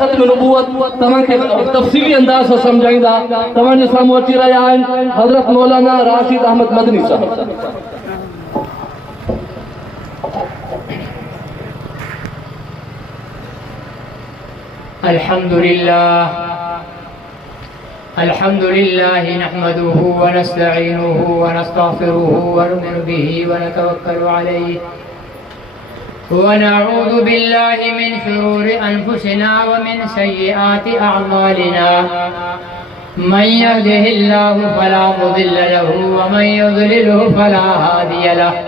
खत्म नबूवत तव्हांखे तफ़सीली अंदाज़ सां सम्झाईंदा। तव्हांजे साम्हूं अची रहिया आहिनि हज़रत मौलाना राशिद अहमद मदनी साहब। अल्हम्दुलिल्लाह नहमदुहु व नस्तईनुहु व नस्तगफिरुहु व नु'मिनु बिही व नतवक्कलु अलैहि व नऊज़ु बिल्लाहि मिन शुरूरि अनफुसिना व मिन सय्यिआति अअमालिना मन यहदिहिल्लाहु फला मुदिल्ल लहु व मन युद्लिलहु फला हादिय लहु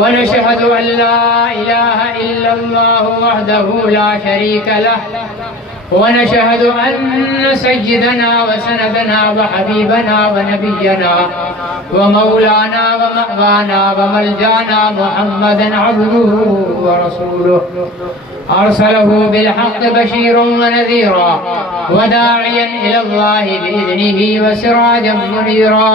व नशहदु अन ला इलाहा इल्लल्लाहु वहदहु ला शरीका लहु ونشهد أن سيدنا وسندنا وحبيبنا ونبينا ومولانا ومأوانا وملجانا محمدا عبده ورسوله أرسله بالحق بشيرا ونذيرا وداعيا إلى الله بإذنه وسراجا منيرا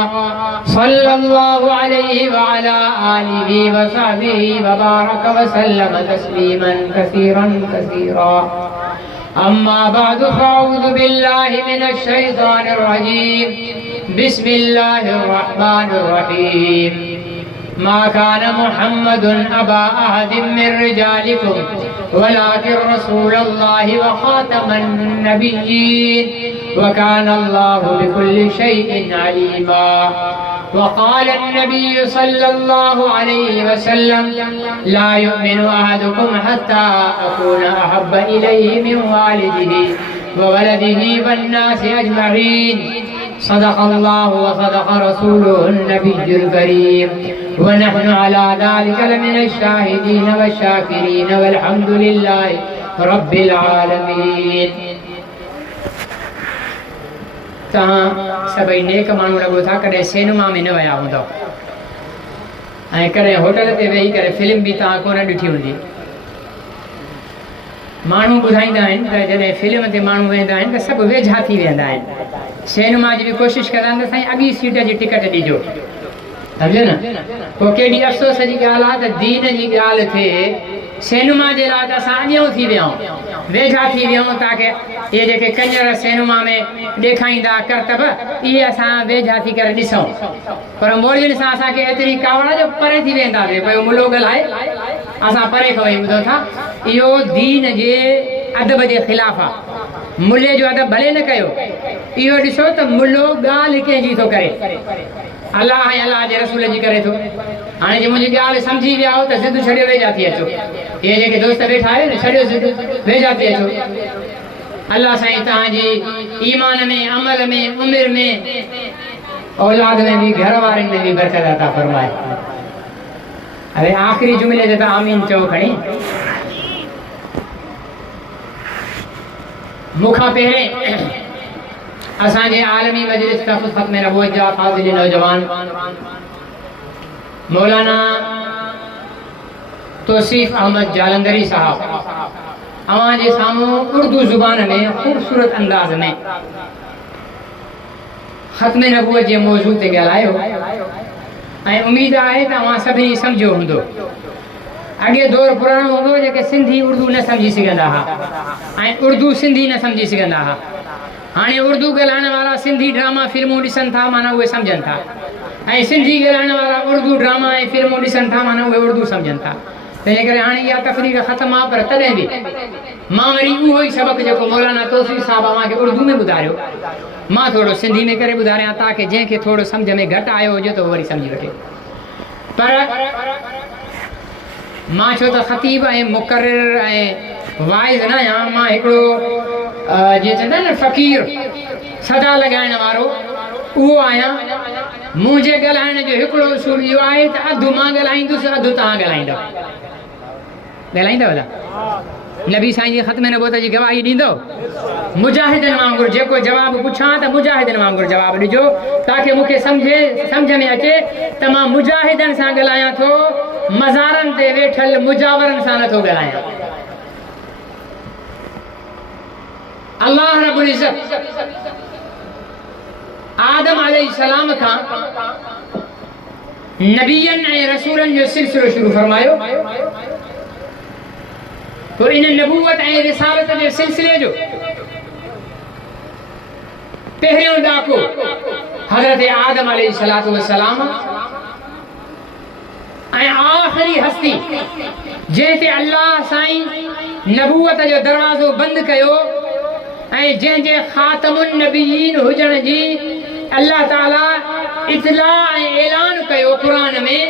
صلى الله عليه وعلى آله وصحبه وبارك وسلم تسليما كثيرا كثيرا أما بعد فأعوذ بالله من الشيطان الرجيم بسم الله الرحمن الرحيم ما كان محمد أبا أحد من رجالكم ولكن رسول الله وخاتم النبيين وكان الله بكل شيء عليما وقال النبي صلى الله عليه وسلم لا يؤمن أحدكم حتى أكون أحب إليه من والده وولده والناس أجمعين صدق الله وصدق رسوله النبي الكريم ونحن على ذلك لمن الشاهدين والشاكرين والحمد لله رب العالمين तव्हां सभई नेक माण्हू लॻो था कॾहिं सिनेमा में न विया हूंदव ऐं कॾहिं होटल ते वेही करे फिल्म बि तव्हां कोन ॾिठी हूंदी। माण्हू ॿुधाईंदा आहिनि त जॾहिं फिल्म ते माण्हू वेंदा आहिनि त सभु वेझा थी वेंदा आहिनि। सिनेमा जी बि कोशिशि कंदा आहिनि त साईं अॻी सीट जी टिकट ॾिजो, सम्झो न। पोइ केॾी अफ़सोस जी ॻाल्हि आहे त दीन जी ॻाल्हि थिए सिनेमा जे लाइ त असां अॻियां थी विया आहियूं, वेझा थी विया आहियूं ताकी इहे जेके कंजर सिनेमा में ॾेखारींदा करतब इहे असां वेझा थी करे ॾिसूं। पर मौलवियुनि सां असांखे एतिरी कावड़ जो परे थी वेंदासीं भई मुलो ॻाल्हाए असां परे खां वेही ॿुधो था। इहो दीन जे अदब जे ख़िलाफ़ आहे। मुले जो अदब भले न कयो, इहो ॾिसो त मुलो ॻाल्हि कंहिंजी थो करे, अलाह ऐं अलाह जे रसूल जी करे थो। हाणे जे मुंहिंजी ॻाल्हि सम्झी विया हो त ज़िद छॾियो वेझा थी अचो। इहे जेके दोस्त वेठा आहियो न छॾियो ज़िद वेझा थी अचो। अलाह साईं तव्हांजी ईमान में अमल में उमिरि में औलाद में भी घर वारनि में भी बरकत अता फरमाए। अरे आखिरी जुमले ते त आमीन चओ खणी। मूंखां पहिरें असांजे आलमी मजलिस ख़िदमत में नबूवत जा फाज़िल नौजवान मौलाना तौसीफ़ अहमद जालंधरी साहब अवां जे साम्हूं उर्दू ज़ुबान में ख़ूबसूरत अंदाज़ में ख़त्म नबूवत जे मौज़ू ते ॻाल्हायो ऐं उम्मीद आहे त अवां सभिनी सम्झो हूंदो। अॻे दौर पुराणो हूंदो जेके सिंधी उर्दू न सम्झी सघंदा हुआ ऐं उर्दू सिंधी न सम्झी सघंदा हुआ। हाणे उर्दू ॻाल्हाइण वारा सिंधी ड्रामा फिल्मूं ॾिसनि था, माना उहे सम्झनि था, ऐं सिंधी ॻाल्हाइण वारा उर्दू ड्रामा ऐं फिल्मूं ॾिसनि था, माना उहे उर्दू सम्झनि था। तंहिं करे हाणे इहा तकरीर ख़तमु आहे, पर तॾहिं बि मां वरी उहो ई सबक़ु जेको मौलाना तौसीफ़ साहब अव्हांखे उर्दू में ॿुधायो मां थोरो सिंधी में करे ॿुधारियां ताकी जंहिंखे थोरो सम्झ में घटि आयो हुजे त उहो वरी सम्झी वठे। पर मां छो त ख़तीब ऐं मुक़र्रिर ऐं वाइज़ न आहियां, मां हिकिड़ो जीअं चवंदा आहिनि न फ़क़ीर सदा लॻाइण वारो उहो आहियां। मुंहिंजे ॻाल्हाइण जो हिकिड़ो उसूल इहो आहे त अधु मां ॻाल्हाईंदुसि अधु तव्हां ॻाल्हाईंदव। ॻाल्हाईंदव न? नबी साईं जी ख़त्म नबूवत जी गवाही ॾींदो मुजाहिदनि वांगुरु। जेको जवाबु पुछां त मुजाहिदनि वांगुरु जवाबु ॾिजो ताकी मूंखे सम्झ में अचे त मां मुजाहिदनि सां ॻाल्हायां थो, मज़ारनि ते वेठल मुजावरनि सां नथो ॻाल्हायां। अल्लाह रब्बुल इज़्ज़त आदम अलैहिस्सलाम खां नबियनि ऐं रसूलनि जो सिलसिलो शुरू फरमायो। तो इन नबूवत ऐं रिसालत जे सिलसिले जो पहिरियों ॾाको हज़रत आदम अलैहिस्सलातु वस्सलाम ऐं आख़िरी हस्ती जंहिं ते अल्लाह साईं नबूवत जो दरवाज़ो बंदि कयो ऐं जंहिंजे ख़ातमुन नबीयीन हुजण जी अल्लाह ताला इतला ऐं ऐलान कयो क़ुरान में,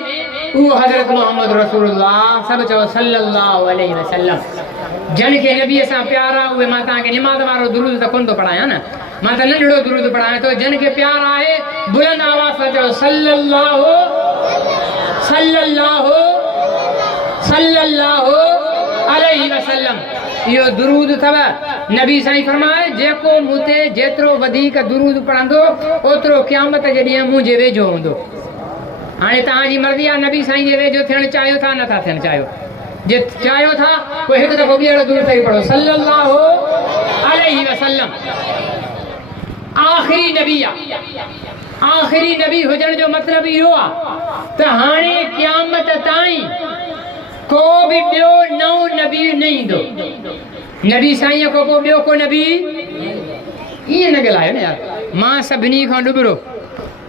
उहो हज़रत मोहम्मद रसूलुल्लाह सभु चओ सल्लल्लाहु अलैहि वसल्लम। जन खे नबीअ सां प्यार आहे उहे मां तव्हांखे निमाज़ वारो दुरूद त कोन थो पढ़ायां न, मां त नंढड़ो दुरूद पढ़ायां थो। जन खे प्यार आहे बुलंद आवाज़ सां चओ सल्लल्लाहु सल्लल्लाहु सल्लल्लाहु अलैहि वसल्लम। इहो दुरूद अथव। नबी साईं फरमाए जेको मूं ते जेतिरो वधीक दुरूद पढ़ंदो ओतिरो क़यामत जे ॾींहुं मूं जे वेझो हूंदो। हाणे तव्हांजी मर्ज़ी आहे, नबी साईं जे वेझो थियणु चाहियो था नथा थियणु चाहियो। जे चाहियो था पोइ हिकु दफ़ो ॿीहर दुरूद तई पढ़ो सल्लल्लाहु अलैहि वसल्लम। आख़िरी नबी आहे। आख़िरी नबी हुजण जो मतिलबु इहो आहे त हाणे क़यामत ताईं को बि ॿियो नओं नबी न ईंदो। नबी साईं खां पोइ ॿियो को नबी ईअं न ॻाल्हायो न यार। मां सभिनी खां ॾुबरो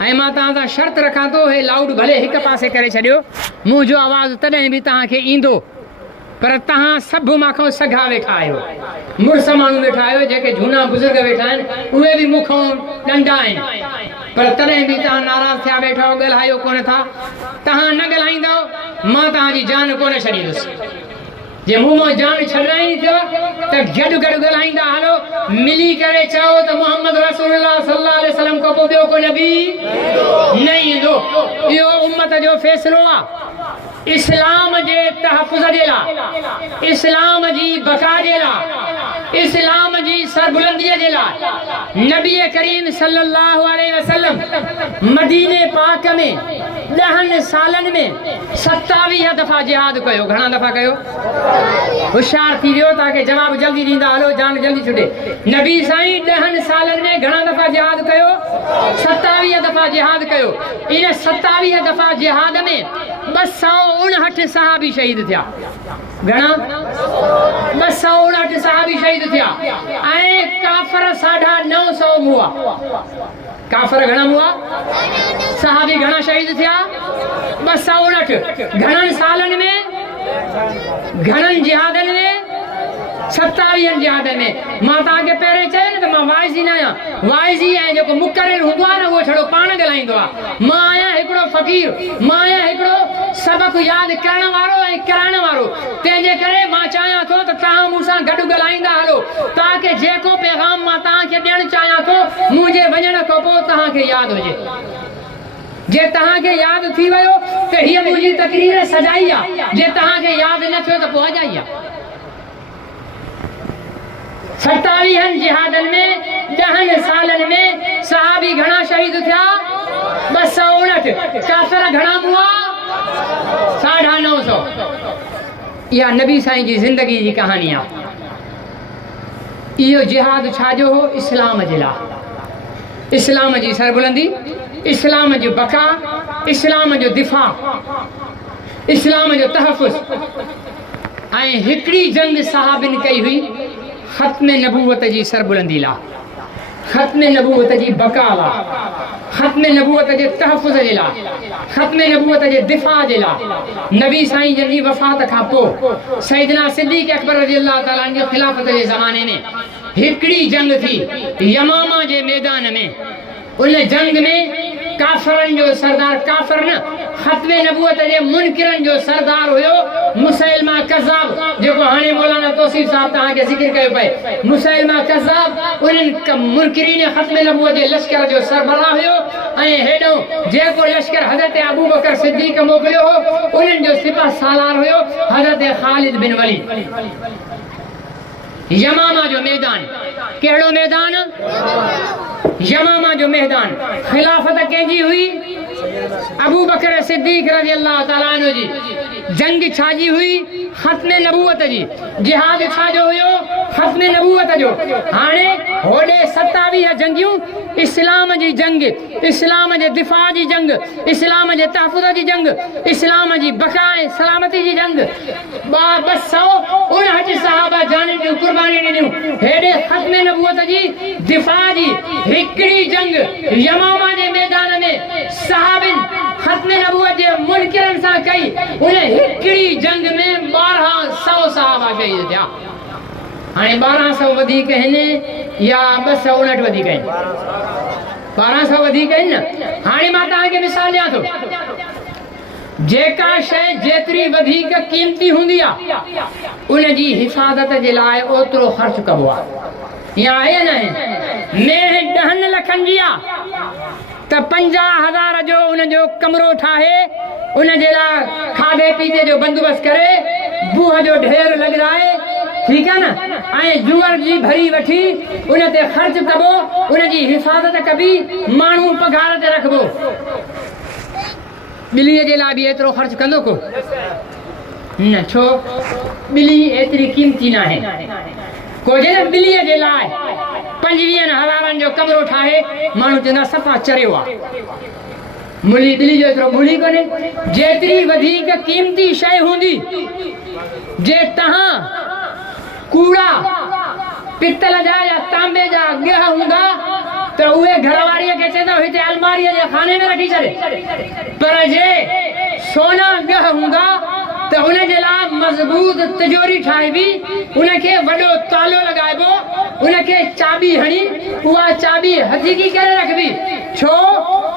ऐं मां तव्हां सां शर्त रखां थो, हे लाउड भले हिकु पासे करे छॾियो, मुंहिंजो आवाज़ु तॾहिं बि तव्हांखे ईंदो, पर तव्हां सभु मूंखां सघा वेठा आहियो। मुड़ुस माण्हू वेठा आहियो, जेके झूना बुज़ुर्ग वेठा आहिनि उहे बि मूंखां नंढा आहिनि, पर तॾहिं बि तव्हां नाराज़ थिया वेठा आहियो, ॻाल्हायो कोन था। तव्हां न ॻाल्हाईंदव मां तव्हांजी जान कोन छॾींदुसि। जे मूं मां जान छॾाई थियो त गॾु गॾु ॻाल्हाईंदा हलो, मिली करे चओ त मोहम्मद रसूलुल्लाह सल्लल्लाहु अलैहि वसल्लम खां पोइ ॿियो को नबी न ईंदो। इहो उम्मत जो फ़ैसिलो आहे। इस्लाम जे तहफ़ुज़ जे लाइ, इस्लाम जी बका जे लाइ, इस्लाम जी सरबुलंदीअ जे लाइ नबी करीम सल्लल्लाहु अलैहि वसल्लम मदीने पाक में 10 सालनि में 27 दफ़ा जिहाद कयो। घणा दफ़ा कयो? होशियार थी वियो ताकि जवाब जल्दी ॾींदा हलो, जान जल्दी छुटे। नबी साईं 10 सालनि में घणा दफ़ा जिहाद कयो? 27 दफ़ा जिहाद कयो। इन 27 दफ़ा जिहाद में 259 सहाबी शहीद थिया। घणा? 259 सहाबी शहीद थिया ऐं काफ़र 950 मुआ। काफ़र घणा मुआ? सहाबी घणा शहीद थिया? 259। घणनि सालनि में? घणनि जिहादनि में? 27 जिहादनि में। मां तव्हांखे पहिरें चयो न त मां वाइज़ी न आहियां। वाइज़ी ऐं जेको मुक़रर हूंदो आहे न उहो छड़ो पाण ॻाल्हाईंदो आहे। मां आहियां हिकिड़ो फ़क़ीर, मां आहियां हिकिड़ो सबक़ यादि करण वारो ऐं कराइण वारो। तंहिंजे करे मां चाहियां थो त तव्हां मूं सां गॾु ॻाल्हाईंदा हलो, ताकि जेको पैगाम मां तव्हांखे ॾियणु चाहियां थो मुंहिंजे वञण खां पोइ तव्हांखे यादि हुजे। जे तव्हांखे यादि थी वियो त हीअ मुंहिंजी तकरीर सजाई आहे, जे तव्हांखे यादि न थियो त पोइ अजाई आहे। 27 जिहादनि में 10 सालनि में सहाबी घणा शहीद थिया? 259। काफ़िर घणा मुआ? 950। इहा नबी साईं जी ज़िंदगी जी कहानी आहे। इहो जिहाद छाजो हो? इस्लाम जे लाइ। इस्लाम जी सरबुलंदी, इस्लाम जो बका, इस्लाम जो दिफ़ा, इस्लाम जो तहफ़ुज़। ऐं हिकिड़ी जंग सहाबिन कई हुई ख़त्म नबूवत जी सरबुलंदी लाइ, ख़त्म नबूवत जी बका लाइ, ख़त्म नबूवत जे तहफ़ुज़ जे लाइ, ख़त्म नबूवत जे दिफ़ा जे लाइ। नबी साईं जन जी वफ़ात खां पोइ सैयदना सिद्दीक़ अकबर रज़ियल्लाहु ताला अन्हु जे ख़िलाफ़त जे ज़माने में हिकिड़ी जंग थी यमामा जे मैदान में। उन जंग में काफ़िरनि जो सरदार, काफ़िर न, ख़त्म नबूवत जे मुनकिरनि जो सरदार हुयो मुसैलमा कज़्ज़ाब, जेको हाणे मौलाना तौसीफ़ साहब तव्हांखे ज़िक्र कयो पए। मुसैलमा कज़्ज़ाब उन्हनि मुनकिरीन ख़त्म नबूवत जे लश्कर जो सरबराह हुयो ऐं हेॾो जेको लश्कर हज़रत अबू बकर सिद्दीक़ मोकिलियो हो उन्हनि जो सिपह सालार हुयो हज़रत ख़ालिद बिन वलीद। यमामा जो मैदान, कहिड़ो मैदान? यमामा जो मैदान। ख़िलाफ़त कंहिंजी हुई? अबू बकर सिद्दीक़ रज़ियल्लाहु ताला अन्हु जी। जंग छाजी हुई? ख़त्म नबूवत जी। जिहाद छाजो हुयो? ख़त्म नबूवत जो। हाणे होॾे 27 जंगियूं इस्लाम जी जंग, इस्लाम जे दिफ़ा जी जंग, इस्लाम जे तहफ़ुज़ जी जंग, इस्लाम जी बक़ा ऐं सलामती जी जंग। 259 सहाबा जान ॾियूं, क़ुर्बानी ॾिनियूं। हेॾे ख़त्म नबूवत जी दिफ़ा जी हिकिड़ी जंग यमामा जे मैदान में सहाबिन ख़त्म नबूवत जे मुनकिरनि सां कई। उन हिकिड़ी जंग में 1200 सहाबा शहीद थिया। हाणे 1200 वधीक आहिनि या 259 वधीक आहिनि? 1200 वधीक आहिनि न। हाणे मां तव्हांखे मिसाल ॾियां थो, जेका शइ जेतिरी वधीक क़ीमती हूंदी आहे उन जी हिफ़ाज़त जे लाइ ओतिरो ख़र्च कबो आहे। या आहे न? मेड़ 10 लखनि जी आहे त 50,000 जो उन जो कमरो ठाहे, उन जे लाइ खाधे पीते जो बंदोबस्तु करे, बूह जो ढेर लॻाए, ठीकु आहे न, ऐं जूअर जी भरी वठी उन ते ख़र्च कबो, उन जी हिफ़ाज़त कबी, माण्हू पघार ते रखबो। ॿिलीअ जे लाइ बि एतिरो ख़र्च कंदो को न? छो? ॿिली एतिरी क़ीमती न आहे। को जे न ॿिलीअ जे लाइ 25,000 जो कमरो ठाहे, माण्हू चवंदा सफ़ा चरियो आहे। मुली ॿिली जो एतिरो मुली कोन्हे। जेतिरी वधीक क़ीमती शइ हूंदी, जे तव्हां कूड़ा पितल जा या तांबे जा ॻह हूंदा त उहे घरवारीअ खे चवंदा हिते अलमारीअ जे खाने में रखी छॾे। पर जे सोना ॻह हूंदा त उन जे लाइ मज़बूत तिजोरी ठाहिबी, उनखे वॾो तालो लॻाइबो, उनखे चाबी हणी उहा चाबी हथिकी करे रखबी। छो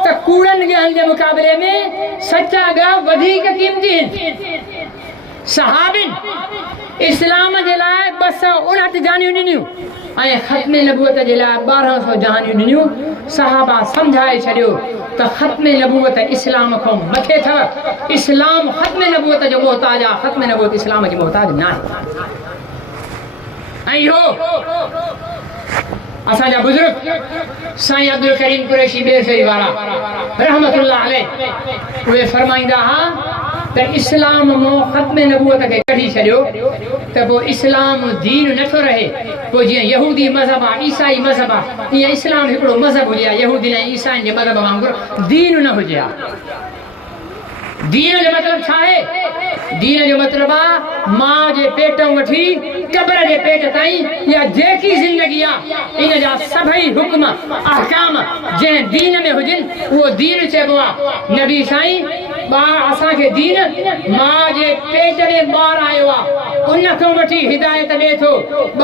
त कूड़नि ॻहनि जे मुक़ाबले में सचा ॻह वधीक क़ीमती आहिनि। सहाबिन इस्लाम जे लाइ 259 जानियूं ॾिनियूं ऐं ख़त्म नबूवत जे लाइ 1200 जानियूं ॾिनियूं। सहाबा सम्झाए छॾियो त ख़त्म नबूवत इस्लाम खां मथे अथव। इस्लाम ख़त्म नबूवत जो मोहताज आहे, ख़त्म नबूवत इस्लाम जी मोहताज न आहे। ऐं इहो असांजा बुज़ुर्ग साईं अब्दुल करीम कुरैशी बेरसई वारा रहमतुल्लाह अलैह उहे फरमाईंदा हुआ त इस्लाम मां ख़त्म नबूवत खे कढी छॾियो त पोइ इस्लाम दीन नथो रहे। पोइ जीअं यहूदी मज़हब आहे, ईसाई मज़हब आहे, ईअं इस्लाम हिकिड़ो मज़हब हुजे आहे, यहूदी ऐं ईसाइनि जे मज़हब वांगुरु दीन न हुजे आहे। दीन जो मतिलबु छा आहे? दीन जो मतिलबु आहे मां जे पेटों वठी कब्र जे पेट ताईं या जेकी ज़िंदगी आहे इन जा सभई हुक्म अहकाम जंहिं दीन में हुजनि उहो दीन चइबो आहे। नबी साईं ॿार असांखे दीन मां जे पेट में ॿारु आयो आहे उन खां वठी हिदायत ॾिए थो।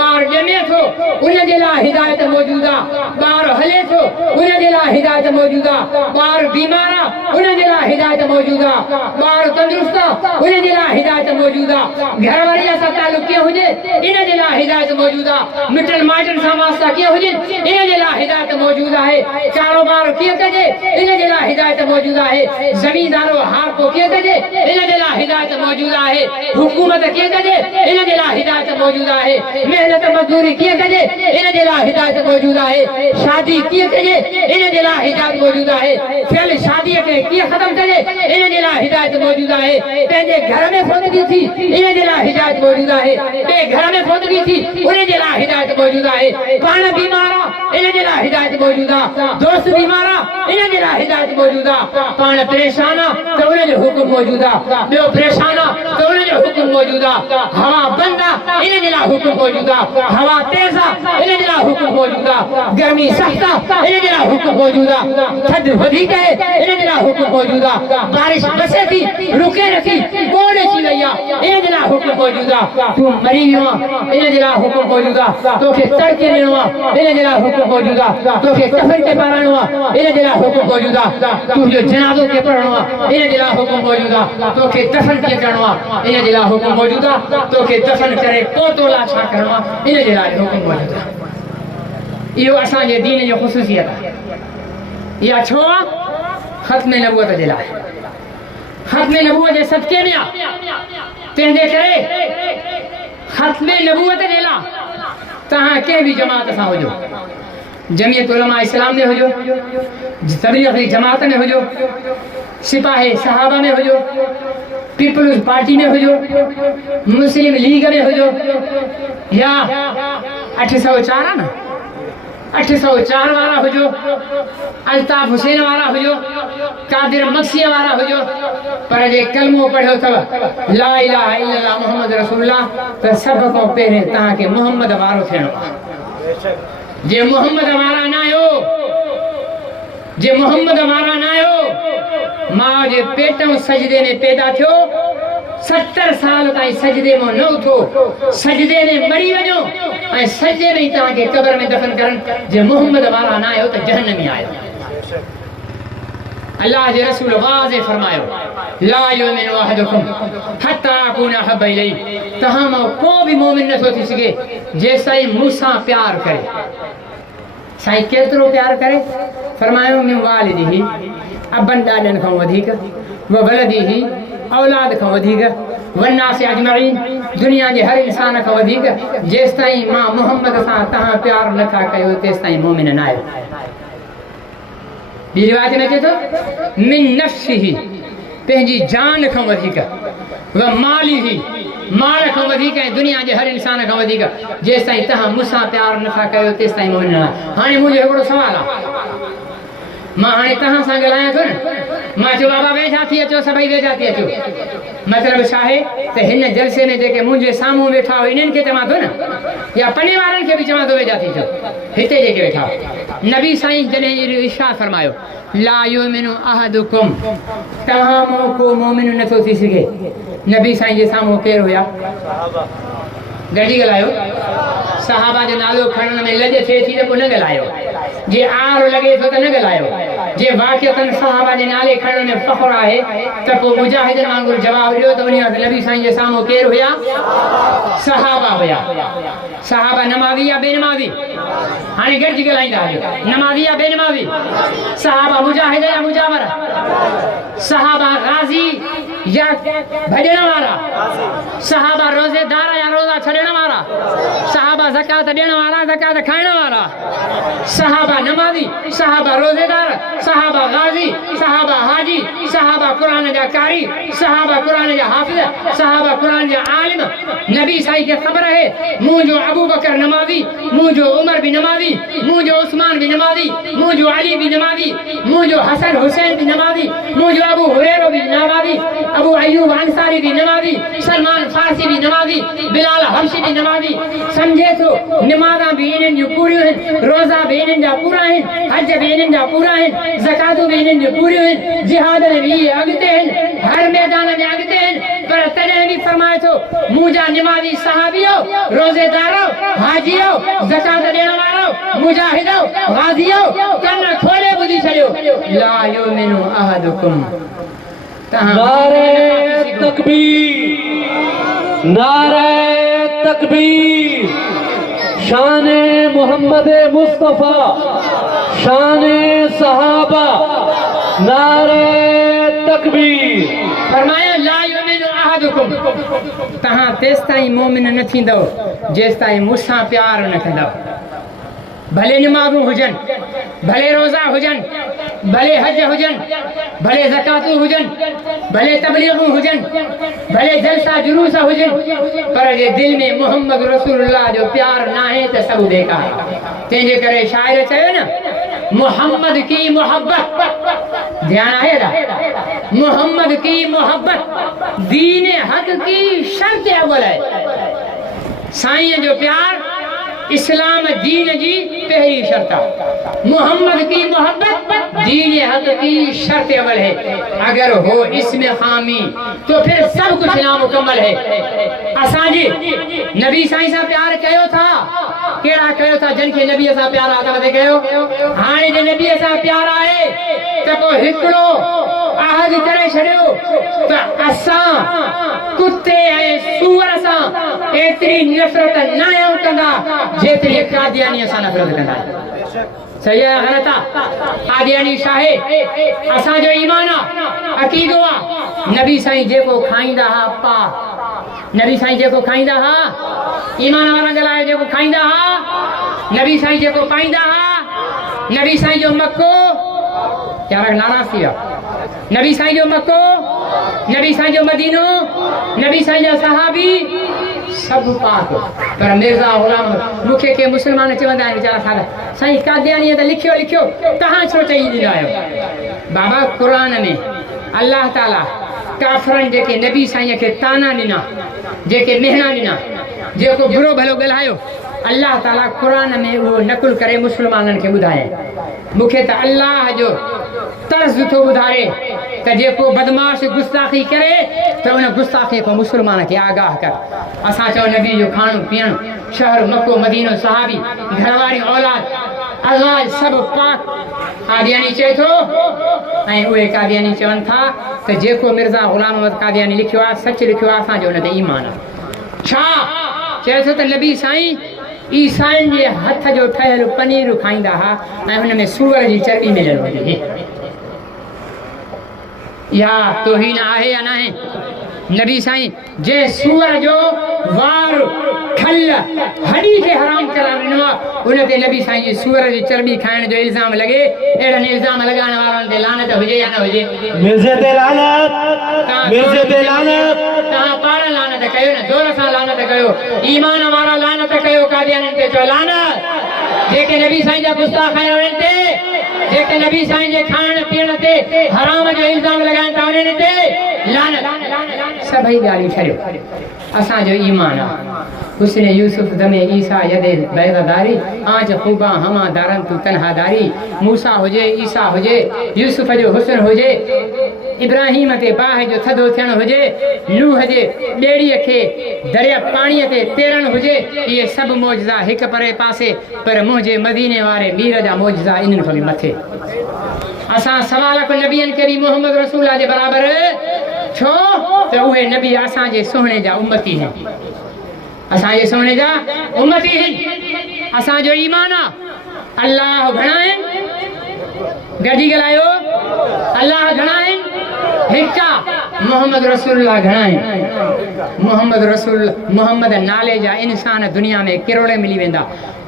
ॿारु ॼमे थो उन जे लाइ हिदायत मौजूदु आहे। ॿारु हले थो उन जे लाइ हिदायत मौजूदु आहे। ॿारु बीमार आहे उन जे लाइ हिदायत मौजूदु आहे। ॿारु तंदुरुस्त आहे उन जे लाइ हिदायत मौजूदु आहे। घरवारीअ सां तालुक कीअं हुजे इन जे लाइ हिदायत मौजूदु आहे। मिटनि माइटनि सां वास्ता कीअं हुजे इन जे लाइ हिदायत मौजूदु आहे। कारोबार कीअं कजे इन जे लाइ हिदायत मौजूदु आहे। ज़मीनदारो हार को कीअं कजे इन जे लाइ हिदायत मौजूदु आहे। हुकूमत कीअं कजे इन जे लाइ हिदायत मौजूदु आहे। महिनत मज़दूरी कीअं कजे इन जे लाइ हिदायत मौजूदु आहे। शादी कीअं कजे इन जे लाइ हिदायत मौजूदु आहे। थियल शादीअ खे कीअं ख़तमु कजे इन जे लाइ हिदायत मौजूदु आहे। पंहिंजे घर में फ़ौतगी थी इन जे लाइ हिदायत मौजूदु आहे। ॿिए घर में फ़ौतगी थी उन जे लाइ हिदायत मौजूदु आहे। पाण बीमार आहे इन जे लाइ हिदायत मौजूदु आहे। दोस्त बीमार आहे इन जे लाइ हिदायत मौजूदु आहे। पाण परेशान आहे त उन जो हुकुम मौजूदु आहे। ॿियो परेशान आहे त उन जो हुकुम मौजूदु आहे। हवा बंदि आहे इन जे लाइ हुकुम मौजूदु आहे। हवा तेज़ आहे इन जे लाइ हुकुम मौजूदु आहे। गर्मी सख़्त आहे इन जे लाइ हुकुम मौजूदु आहे। थधि वधीक आहे इन जे लाइ हुकुम मौजूदु आहे। बारिश बसे थी रुके नथी कोड़ अची वई आहे इन जे लाइ हुकुम मौजूदु आहे। तूं मरी वियो आहे इन जे लाइ हुकुम मौजूदु आहे। तोखे तड़के ॾियणो आहे इन जे लाइ हुकुम मौजूदु आहे। तोखे कफ़न खे पाराइणो आहे इन जे लाइ हुकुम मौजूदु आहे। तुंहिंजो जनाज़ो खे पढ़णो आहे इन जे लाइ हुकुम मौजूदु आहे। तोखे दफ़न कीअं करिणो आहे इन जे लाइ हुकुम मौजूदु आहे। तोखे दफ़न करे पोइ तोला छा करिणो आहे इन जे लाइ हुकुम मौजूदु आहे। इहो असांजे दीन जो ख़ुसूसियत आहे। इहा छो आहे? ख़त्म नबूवत जे लाइ। ख़त्म नबूवत जे सदके में आहे। तंहिंजे करे ख़त्म नबूवत जे लाइ तव्हां कंहिं बि जमात सां हुजो, जमियत उलमा इस्लाम में हुजो, तबलीगी जमात में हुजो, सिपाही सहाबा में हुजो, पीपल्स पार्टी में हुजो, मुस्लिम लीग में हुजो या 804 आहे न 804 वारा हुजो, अल्ताफ हुसैन वारा हुजो, कादिर मक्सी वारा हुजो, पर जे कलमो पढ़ियो अथव ला इलाहा इल्लल्लाह मुहम्मद रसूलुल्लाह त सब खां पहिरें तव्हांखे मुहम्मद वारो थियणो आहे। जे मुहम्मद वारा न आहियो, जे मुहम्मद वारा न आहियो, मां जे पेटों सजदे में पैदा थियो, 70 साल ताईं सजदे में न उथो, सजदे में मरी वञो ऐं सजदे में ई तव्हांखे क़ब्र में दफ़न करनि। जे मुहम्मद वारा न आहियो त जहन्नमी आहियो। अल्लाह जे रसूल वाज़े फरमायो ला युमिनु अहदुकुम हत्ता अकूना हब्बा इलैहि, तव्हां मां को बि मोमिन नथो थी सघे जेसिताईं मूंसां प्यार करे। साईं केतिरो प्यार करे? फरमायो मिन वालिदिही, अबन ॾाॾनि खां वधीक, व वलदिही, औलाद खां वधीक, वन्नास अजमईन, दुनिया जे हर इंसान खां वधीक। जेसिताईं मां मुहम्मद सां तव्हां प्यार नथा कयो तेसिताईं मोमिन न आहियो। ॿी रिवायत में अचे थो मिन नफ्सिही, पंहिंजी जान खां वधीक, व मालिही, माल खां वधीक, ऐं दुनिया जे हर इंसान खां वधीक। जेसिताईं तव्हां मूंसां प्यार नथा कयो तेसिताईं मोमिन न आहियो। हाणे मुंहिंजो हिकिड़ो सुवाल आहे, मां हाणे तव्हां सां ॻाल्हायां थो न, मां चयो बाबा वेझा थी अचो, सभई वेझा थी अचो। मतिलबु छा आहे त हिन जलसे में जेके मुंहिंजे साम्हूं वेठा हो इन्हनि खे चवां थो न, या पने वारनि खे बि चवां थो वेझा थी अचो। हिते जेके वेठा हो, नबी साईं जॾहिं इरशाद फरमायो ला युमिनु अहदुकुम, तव्हां मां को मोमिन नथो थी सघे। नबी साईं जे साम्हूं केरु हुया? गॾी ॻाल्हायो। सहाबा जो नालो खणण में लॼ थिए थी त पोइ न ॻाल्हायो, जे आर लॻे थो त न ॻाल्हायो, जे वाक़िअतन सहाबा जे नाले खणण में फ़ख्रु आहे त पोइ मुजाहिदनि वांगुरु जवाबु ॾियो त उन वक़्तु नबी साईं जे साम्हूं केरु हुया? सहाबा हुया। सहाबा नमाज़ी या बेनमाज़ी? हाणे गॾिजी ॻाल्हाईंदा हलो, नमाज़ी या बेनमाज़ी? सहाबा मुजाहिद या मुजावर? सहाबा गाज़ी या भॼण वारा? सहाबा रोज़ेदार या रोज़ा छॾण वारा? सहाबा ज़कात ॾियण वारा, ज़कात खाइण वारा? सहाबा नमाज़ी, सहाबा रोज़ेदार, सहाबा गाज़ी, सहाबा हाजी, सहाबा क़ुरान जा कारी, सहाबा क़ुरान जा हाफ़िज़, सहाबा क़ुरान जा आलिम। नबी साईं खे ख़बर है मुंहिंजो अबू बकर नमाज़ी, मुंहिंजो उमर भी नमाज़ी, मुंहिंजो उस्मान भी नमाज़ी, मुंहिंजो अली भी नमाज़ी, मुंहिंजो हसन हुसैन भी नमाज़ी, मुंहिंजो अबू हुरैरा भी नमाज़ी, अबू अयूब अंसारी भी नमाज़ी, सलमान फारसी भी नमाज़ी, बिलाल हबशी भी नमाज़ी। समझे तो नमाज़ां भी इन्हनि जूं पूरियूं आहिनि, रोज़ा भी इन्हनि जा पूरा आहिनि, हज भी इन्हनि जा पूरा आहिनि, ज़कातूं भी इन्हनि जूं पूरियूं आहिनि, जिहाद में भी इहे अॻिते आहिनि, हर मैदान में अॻिते आहिनि। पर तॾहिं बि फरमाए थो मुंहिंजा नमाज़ी सहाबियो, रोज़ेदारो, हाजियो, ज़कात ॾियण वारो, मुजाहिदो, गाज़ियो, कन खोले ॿुधी छॾियो ला युमिनु अहदुकुम। नारे तकबीर, नारे तकबीर, शाने मोहम्मद मुस्तफा, शाने सहाबा, नारे तकबीर। फरमाया ला युमिनु अहदुकुम, तहां तेसिताईं मोमिन न थींदव जेसिताईं मूंसां प्यार न कंदव। भले नमाज़ूं हुजनि, भले रोज़ा हुजनि, भले हज हुजनि, भले ज़कातूं हुजनि, भले तबलीगूं हुजनि, भले जलसा जुलूस हुजनि, पर जे दिलि में मोहम्मद रसूलुल्लाह जो प्यार न आहे त सभु बेकार। तंहिंजे करे शाइर चयो न मोहम्मद की मोहब्बत, ध्यान आहे दा, मोहम्मद की मोहब्बत दीन हक़ की शर्त अव्वल है। साईं जो प्यार इस्लाम दीन जी पहली शर्त है। मोहम्मद की मोहब्बत दीन हक़ की शर्त अव्वल है। अगर हो इसमें खामी तो फिर सब कुछ नामुकम्मल है। असांजे नबी साईं सां प्यार कयो था, केड़ा कयो था? जन के नबी सां प्यार आता ते कयो। हाणे जे नबी सां प्यार आहे त को हिकड़ो आहद करे छड़ियो त असां कुत्ते ऐं सूअर सां एतरी नफ़रत न कंदा जेतरी कादियानी सां नफ़रत कंदा। सही है गलत आहे? कादियानी शाहे असांजो ईमान आहे, अक़ीदो आहे। नबी साईं जेको खाईंदा हा पा, नबी साईं जेको खाईंदा हा, ईमान वारा ॻाल्हायो, जेको खाईंदा हा, नबी साईं जेको पाईंदा हा, नबी साईं जो मक्को, यार नाराज़ थी विया, नबी साईं जो मक्को, नबी साईं जो मदीनो, नबी साईं जा सहाबी, सब पाक पर मिर्ज़ा गुलाम मूंखे के मुसलमान चवंदा आहिनि वीचारा सारा साईं कादियानी त लिखियो लिखियो तव्हां छो चई ॾींदा आहियो बाबा क़ुर में अल्लाह ताला काफ़रनि जेके नबी साईं खे ताना ॾिना जेके मेहना ॾिना जेको बुरो भलो ॻाल्हायो अल्लाह ताला क़ुर में उहो नकुल करे मुसलमाननि खे ॿुधाए मूंखे त अल्लाह जो तर्ज़ थो ॿुधाए त जेको बदमाश गुस्ताखी करे त उन गुस्ताखी खां मुसलमान खे आगाह कर असां चओ नबी जो खाइणु पीअणु शहर मको मदीनो सहाबी घरवारी औलाद आज़ाद सभु पाक कादियानी चए थो ऐं उहे कादियानी चवनि था त जेको मिर्ज़ा गुलाम अहमद कादियानी लिखियो आहे सच लिखियो आहे असांजो हुन ते ईमान आहे छा चए थो त नबी साईं ईसाइन जे हथ जो ठहियल पनीर खाईंदा हुआ ऐं हुन में सूअर जी चर्बी मिलियल हुजे या तोहीन आहे या न आहे नबी साईं जे सूअर जो वार खल हडी खे हराम करार ॾिनो आहे उन ते नबी साईं जी सूअर जी चर्बी खाइण जो इल्ज़ाम लॻे अहिड़नि इल्ज़ाम लॻाइण वारनि ते लानत हुजे या न हुजे मिर्ज़े ते लानत तव्हां पाण लानत कयो न ज़ोर सां लानत कयो ईमान वारा लानत कयो कादियाननि ते चओ लानत जेके नबी साईं जा गुस्ताख आहिनि उन्हनि ते जेके नबी साईं जे खाइण पीअण ते हराम जो इल्ज़ाम लॻाइनि था उन्हनि ते लानत सभई ॻाल्हियूं छॾियो असांजो ईमान आहे हुस्न यूसुफ दमे ईसा यदे बैगदारी आंच खूबा हमा दारन तू तन्हादारी मूसा हुजे ईसा हुजे यूसुफ जो हुस्न हुजे इब्राहिम ते बाह जो थदो थियण हुजे नूह जे ॿेड़ीअ खे दरिया पाणीअ ते तेरण हुजे इहे सभु मौजज़ा हिक परे पासे पर मुंहिंजे मदीने वारे मीर जा मौजज़ा इन्हनि खां बि मथे असां सवाल को नबियनि खे बि मोहम्मद रसूल जे बराबरि छो त उहे नबी असांजे सुहिणे जा उम्मती आहिनि असांजे सोने जा उम्मती आहिनि असांजो ईमान आहे अल्लाह घणा आहिनि गॾिजी ॻाल्हायो अल्लाह घणा आहिनि हिकु मोहम्मद रसूलुल्लाह घणा आहिनि मोहम्मद नाले जा इंसान दुनिया में किरोड़े मिली वेंदा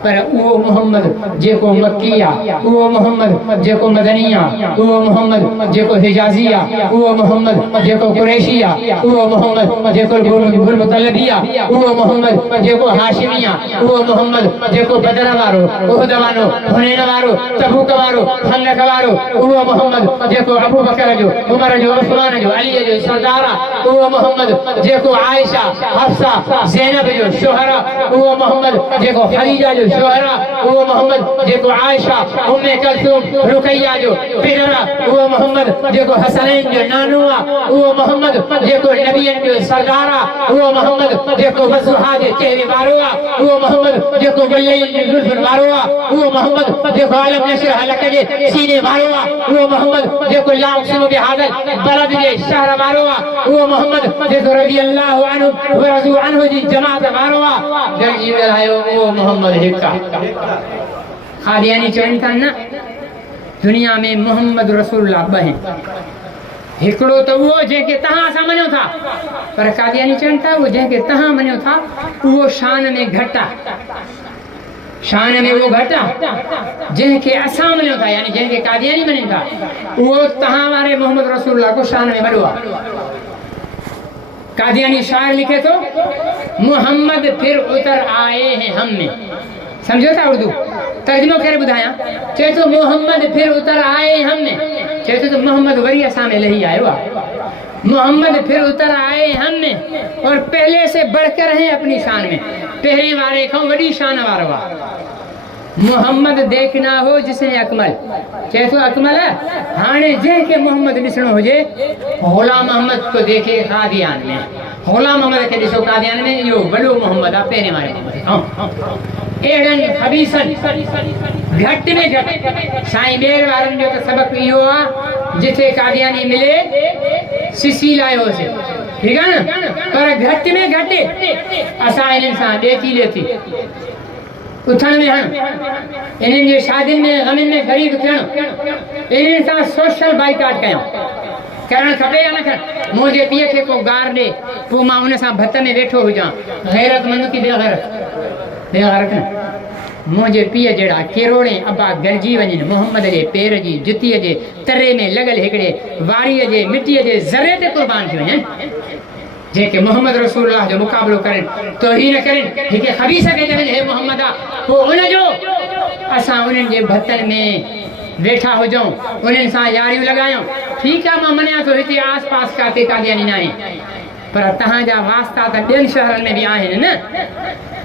पर उहो मोहम्मद जेको मक्की आहे उहो मोहम्मद जेको मदनी आहे उहो मोहम्मद जेको हिजाज़ी आहे उहो मोहम्मद जेको कुरैशी आहे उहो मोहम्मद जेको गुल मुतलबी आहे उहो मोहम्मद जेको हाशिमी आहे उहो मोहम्मद जेको बदर वारो उहद वारो हुनैन वारो तबूक वारो खंदक वारो उहो मोहम्मद जेको अबू बकर जो उमर जो उस्मान जो अली जो सरदार आहे उहो मोहम्मद जेको आयशा हफ्सा ज़ैनब जो शोहरा उहो मोहम्मद जेको खदीजा जो शोहरा उहो मोहम्मद जेको आयशा उम्मे कलसूम रुकैया जो पिनरा उहो मोहम्मद जेको हसनैन जो नानो आहे उहो मोहम्मद जेको नबियनि जो सरदार आहे उहो मोहम्मद जेको वसुहा जे चेहरे वारो आहे उहो मोहम्मद जेको गलैन जे जुल्फन वारो आहे उहो मोहम्मद जेको आलम नशर हलक जे सीने वारो आहे उहो मोहम्मद जेको ला उक़सिमु बिहाज़ल बलद जे शहर वारो आहे उहो मोहम्मद जेको रज़ी अल्लाहु अन्हु व रज़ू अन्हु जी जमात वारो आहे गॾिजी ॻाल्हायो उहो मोहम्मद हिकु कादियानी चवनि था न दुनिया में मोहम्मद रसूलुल्लाह ॿ आहिनि हिकिड़ो त उहो जंहिंखे तव्हां असां मञो था पर कादियानी चवनि था उहो जंहिंखे तव्हां मञो था उहो शान में घटि आहे शान में उहो घटि आहे जंहिंखे असां मञो था यानी जंहिंखे कादियानी मञनि था उहो तव्हां वारे मोहम्मद रसूलुल्लाह को शान में वॾो आहे कादियानी शायर लिखे तो मोहम्मद फिर उतर आए हैं हम में समझो था उर्दू तर्जुमो करे ॿुधायां चए तो मोहम्मद फिर उतर आए हम में चए तो मोहम्मद वरी असां में लही आयो आहे मोहम्मद फिर उतर आए हम में और पहले से बढ़कर हैं अपनी शान में पहिरें वारे खां वॾी शान वारो आहे मोहम्मद देखना हो जिसने अकमल चए तो अकमल हाणे जंहिंखे मोहम्मद ॾिसणो हुजे गुलाम अहमद को देखे कादियान में गुलाम अहमद खे ॾिसो कादियान में इहो वॾो मोहम्मद आहे पहिरें वारे अहिड़नि हबीसनि घटि में घटि साईं ॿेर वारनि जो त सबक़ु इहो आहे जिथे कादियानी मिले सिसी लायोसीं ठीकु आहे न पर घटि में घटि असां इन्हनि सां ॾेती लेती उथण वेहण इन्हनि जे शादियुनि में गमियुनि में ग़रीब थियण इन्हनि सां सोशल बाइकाट कयूं करणु खपे या न करणु मुंहिंजे पीउ खे को गार ॾे पोइ मां उन सां भत में वेठो हुजां गैरतमंद की बेगैरत न मुंहिंजे पीउ जहिड़ा किरोड़े अबा गॾिजी वञनि मोहम्मद जे पेर जी जुतीअ जे तरे में लॻल हिकिड़े वारीअ जे मिटीअ जे ज़रे ते क़ुर्बान थी वञनि जेके मोहम्मद रसूलुल्लाह जो मुकाबलो करें तौहीन करें हिके खबीस के चवनि हे मोहम्मदा को उन जो असां उन्हनि जे भतन में वेठा हुजूं उन्हनि सां यारियूं लॻायूं ठीकु आहे मां मञियां थो हिते आस पास काथे कादियानी न आहिनि पर तव्हांजा वास्ता त ॿियनि शहरनि में बि आहिनि न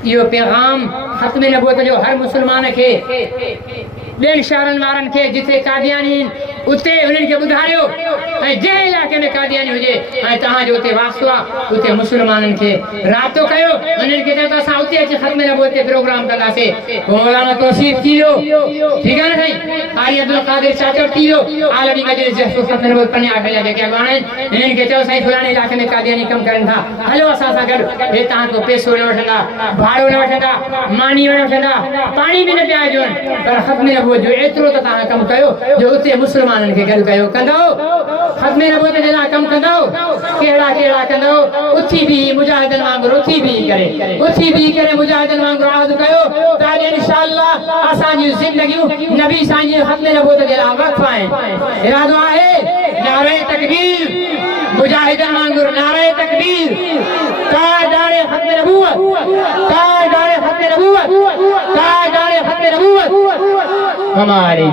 इहो पैगाम ख़त्म नबूवत जो हर मुस्लमान खे ॿियनि शहरनि वारनि खे जिथे कादियानी उते उन्हनि खे ॿुधायो ऐं जंहिं इलाइक़े में कादियानी हुजे ऐं तव्हांजो उते वास्तो आहे उते मुस्लमाननि खे राब्तो कयो उन्हनि खे चयो त असां उते अची ख़त्म नबूवत ते प्रोग्राम कंदासीं पोइ मौलाना तौसीफ़ थी वियो ठीकु आहे न साईं कारी अब्दुल कादिर चाचो थी वियो आलमी मजलिस जे ख़त्म नबूवत करने जा जेके अॻवान आहिनि हिननि खे चयो साईं फलाणे इलाइक़े में कादियानी कमु करनि था हलो असां सां गॾु हे तव्हां को पैसो न वठंदा भाड़ो न वठंदा मानी न वठंदा पाणी बि न पिया ॾियनि पर ख़त्म नबूवत जो एतिरो त तव्हां कमु कयो जो उते मुस्लमाननि खे गॾु कयो कंदो ख़त्म नबूवत जे लाइ कमु कंदो कहिड़ा कहिड़ा कंदो उथी बि मुजाहिदनि वांगुरु उथी बि करे मुजाहिदनि वांगुरु आवाज़ कयो त इंशाअल्लाह असांजी ज़िंदगियूं नबी साईं जे ख़त्म नबूवत जे लाइ वक़्फ़ आहिनि इरादो आहे नारे तकबीर मुजाहिदनि वांगुरु नारे तकबीर का नारे ख़त्म नबूवत का नारे ख़त्म नबूवत का नारे ख़त्म नबूवत हमारी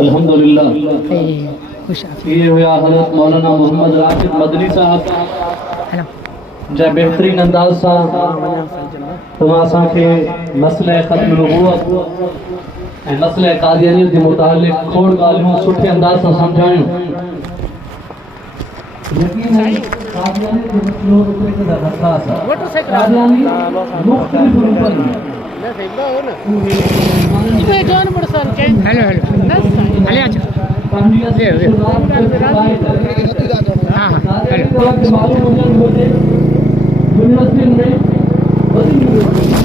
अल्हम्दुलिल्लाह ये हुआ हज़रत मौलाना मोहम्मद राशिद मदनी साहब जै बेहतरीन अंदाज सां तव्हां असांखे मसइले ख़त्म नबूवत ऐं मसइले कादियानियत जे मुतालिक़ खोड़ ॻाल्हियूं सुठे अंदाज सां सम्झायूं यकीन है कादियानियत जो मसइलो उते केॾा हसास आहे कादियानी मुख़्तलिफ़ रूपनि में हेलो हले अचो हाँ हेलो यूनिवर्सिटी में